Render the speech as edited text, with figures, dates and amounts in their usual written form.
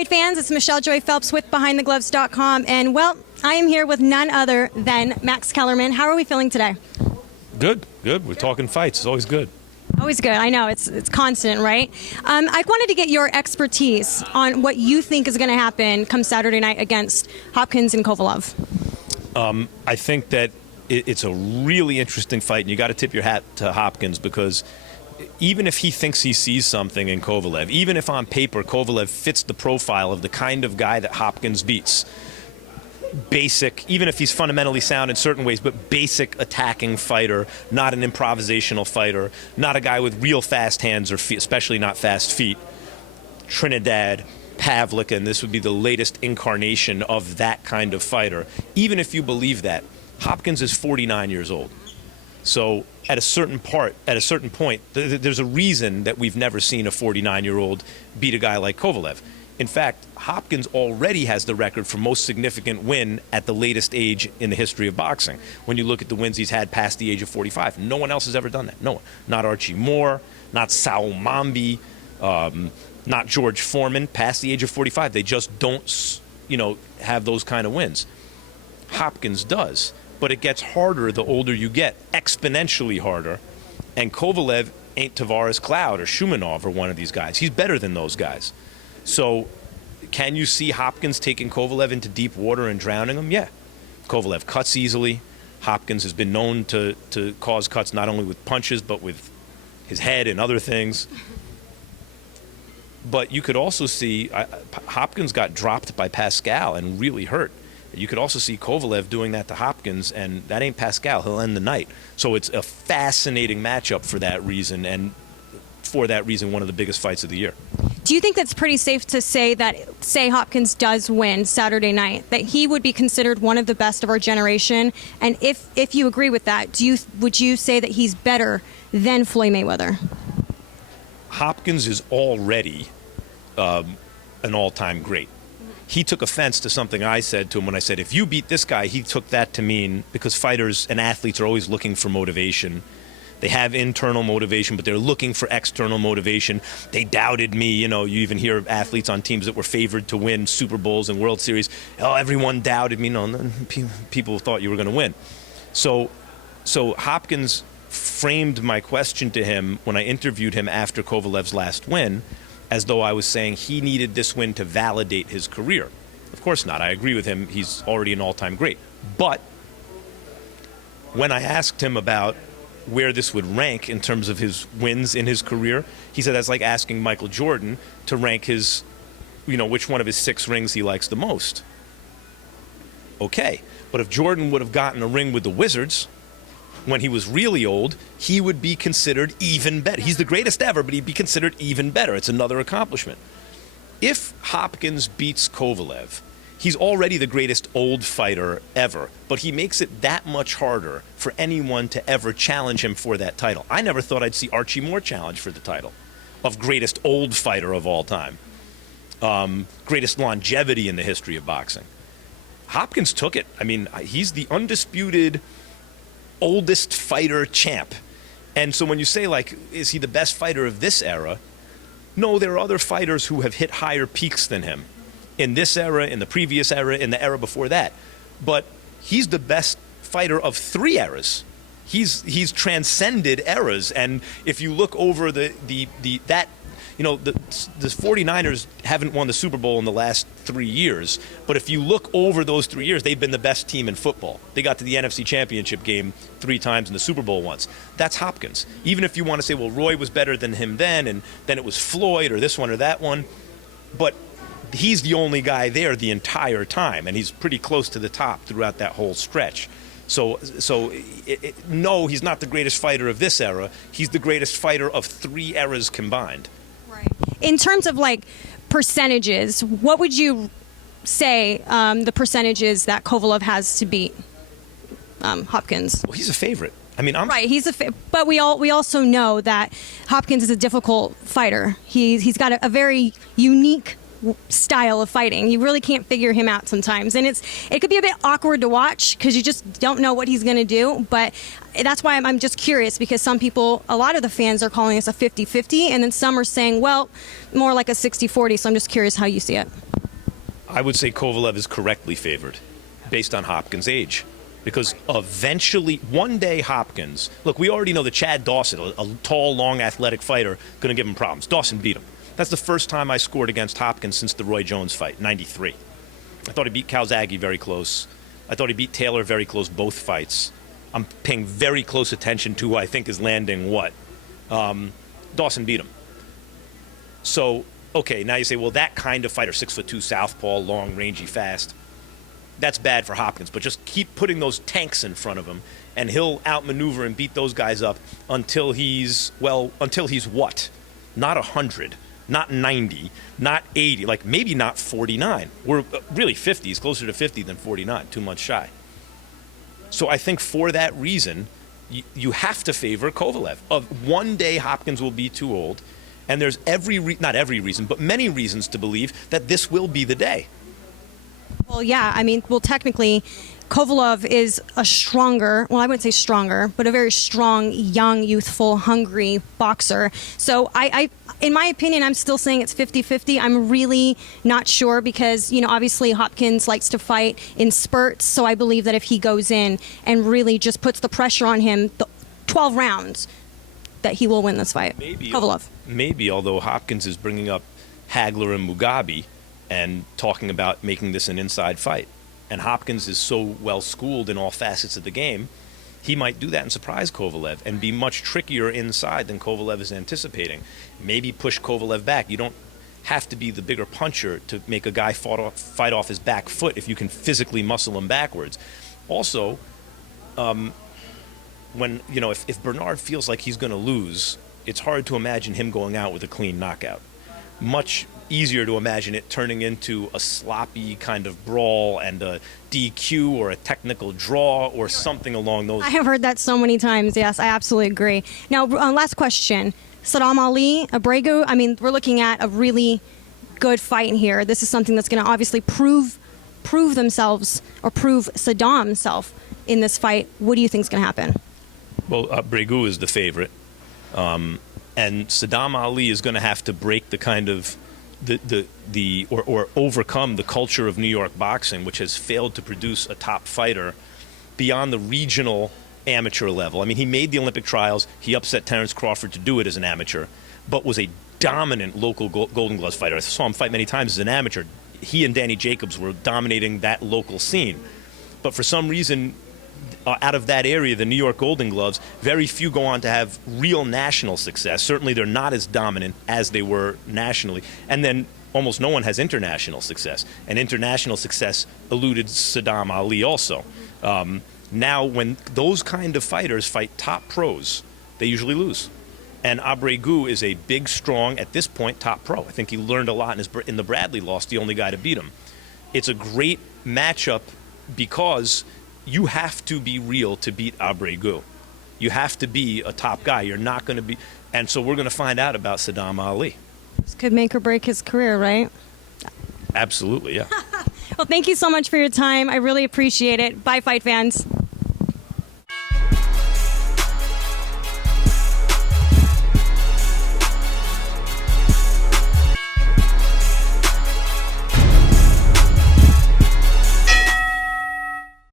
fight fans, it's Michelle Joy Phelps with BehindTheGloves.com, and well, I am here with none other than Max Kellerman. How are we feeling today? Good. We're talking fights. It's always good. Always good. I know it's constant, right? I wanted to get your expertise on what you think is going to happen come Saturday night against Hopkins and Kovalev. I think that it's a really interesting fight, and you got to tip your hat to Hopkins, because even if he thinks he sees something in Kovalev, even if on paper Kovalev fits the profile of the kind of guy that Hopkins beats, basic, even if he's fundamentally sound in certain ways, but basic attacking fighter, not an improvisational fighter, not a guy with real fast hands or feet, especially not fast feet. Trinidad, Pavlik, and this would be the latest incarnation of that kind of fighter. Even if you believe that, Hopkins is 49 years old. So at a certain point, there's a reason that we've never seen a 49-year-old beat a guy like Kovalev. In fact, Hopkins already has the record for most significant win at the latest age in the history of boxing. When you look at the wins he's had past the age of 45, no one else has ever done that. No one. Not Archie Moore, not Saul Mambi, not George Foreman, past the age of 45. They just don't, have those kind of wins. Hopkins does, but it gets harder the older you get, exponentially harder. And Kovalev ain't Tavares Cloud or Shumanov or one of these guys. He's better than those guys. So can you see Hopkins taking Kovalev into deep water and drowning him? Yeah. Kovalev cuts easily. Hopkins has been known to cause cuts not only with punches but with his head and other things. But you could also see Hopkins got dropped by Pascal and really hurt. You could also see Kovalev doing that to Hopkins, and that ain't Pascal. He'll end the night. So it's a fascinating matchup for that reason, and for that reason, one of the biggest fights of the year. Do you think that's pretty safe to say that, say Hopkins does win Saturday night, that he would be considered one of the best of our generation? And if you agree with that, would you say that he's better than Floyd Mayweather? Hopkins is already an all-time great. He took offense to something I said to him when I said, if you beat this guy, he took that to mean, because fighters and athletes are always looking for motivation. They have internal motivation, but they're looking for external motivation. They doubted me. You even hear athletes on teams that were favored to win Super Bowls and World Series. Oh, everyone doubted me. No, people thought you were going to win. So Hopkins framed my question to him when I interviewed him after Kovalev's last win as though I was saying he needed this win to validate his career. Of course not. I agree with him. He's already an all-time great. But when I asked him about where this would rank in terms of his wins in his career, he said that's like asking Michael Jordan to rank his, which one of his 6 rings he likes the most. Okay, but if Jordan would have gotten a ring with the Wizards when he was really old, he would be considered even better. He's the greatest ever, but he'd be considered even better. It's another accomplishment. If Hopkins beats Kovalev, he's already the greatest old fighter ever, but he makes it that much harder for anyone to ever challenge him for that title. I never thought I'd see Archie Moore challenge for the title of greatest old fighter of all time, greatest longevity in the history of boxing. Hopkins took it. I mean, he's the undisputed oldest fighter champ. And so when you say, is he the best fighter of this era? No, there are other fighters who have hit higher peaks than him. In this era, in the previous era, in the era before that. But he's the best fighter of 3 eras. He's transcended eras. And if you look over the 49ers haven't won the Super Bowl in the last 3 years. But if you look over those 3 years, they've been the best team in football. They got to the NFC Championship game 3 times and the Super Bowl once. That's Hopkins. Even if you want to say, well, Roy was better than him then, and then it was Floyd or this one or that one. But he's the only guy there the entire time, and he's pretty close to the top throughout that whole stretch. No, he's not the greatest fighter of this era. He's the greatest fighter of 3 eras combined. Right. In terms of percentages, what would you say the percentages that Kovalev has to beat Hopkins? Well, he's a favorite. I mean, right. But we also know that Hopkins is a difficult fighter. He's got a very unique style of fighting. You really can't figure him out sometimes, and it could be a bit awkward to watch because you just don't know what he's going to do. But that's why I'm just curious, because some people, a lot of the fans are calling this a 50-50, and then some are saying, well, more like a 60-40. So I'm just curious how you see it. I would say Kovalev is correctly favored based on Hopkins' age. Because eventually, one day Hopkins, look, we already know that Chad Dawson, a tall, long, athletic fighter, going to give him problems. Dawson beat him. That's the first time I scored against Hopkins since the Roy Jones fight, 93. I thought he beat Calzaghe very close. I thought he beat Taylor very close both fights. I'm paying very close attention to who I think is landing what. Dawson beat him. So, okay, now you say, well, that kind of fighter, 6'2", southpaw, long, rangy, fast, that's bad for Hopkins, but just keep putting those tanks in front of him, and he'll outmaneuver and beat those guys up until he's what? Not 100, not 90, not 80, like maybe not 49. We're really 50. He's closer to 50 than 49, 2 months shy. So I think for that reason, you have to favor Kovalev. One day Hopkins will be too old, and there's not every reason, but many reasons to believe that this will be the day. Well, yeah, I mean, technically, Kovalev is a stronger, well, I wouldn't say stronger, but a very strong, young, youthful, hungry boxer. So in my opinion, I'm still saying it's 50-50. I'm really not sure because, obviously Hopkins likes to fight in spurts. So I believe that if he goes in and really just puts the pressure on him, the 12 rounds, that he will win this fight. Kovalev. Maybe, although Hopkins is bringing up Hagler and Mugabe and talking about making this an inside fight. And Hopkins is so well schooled in all facets of the game, he might do that and surprise Kovalev and be much trickier inside than Kovalev is anticipating. Maybe push Kovalev back. You don't have to be the bigger puncher to make a guy fight off his back foot if you can physically muscle him backwards. Also, if Bernard feels like he's going to lose, it's hard to imagine him going out with a clean knockout. Much easier to imagine it turning into a sloppy kind of brawl and a DQ or a technical draw or something along those lines. I have heard that so many times. Yes, I absolutely agree. Now, last question. Saddam Ali, Abregu, I mean, we're looking at a really good fight in here. This is something that's going to obviously prove themselves or prove Saddam himself in this fight. What do you think is going to happen? Well, Abregu is the favorite. And Saddam Ali is going to have to break the kind of or overcome the culture of New York boxing, which has failed to produce a top fighter beyond the regional amateur level. I mean, he made the Olympic trials. He upset Terence Crawford to do it as an amateur, but was a dominant local Golden Gloves fighter. I saw him fight many times as an amateur. He and Danny Jacobs were dominating that local scene. But for some reason, out of that area, the New York Golden Gloves, very few go on to have real national success. Certainly they're not as dominant as they were nationally. And then almost no one has international success. And international success eluded Saddam Ali also. Now, when those kind of fighters fight top pros, they usually lose. And Abregu is a big, strong, at this point, top pro. I think he learned a lot in the Bradley loss, the only guy to beat him. It's a great matchup because you have to be real to beat Abregu. You have to be a top guy. You're not going to be. And so we're going to find out about Saddam Ali. This could make or break his career, right? Absolutely, yeah. Well, thank you so much for your time. I really appreciate it. Bye, fight fans.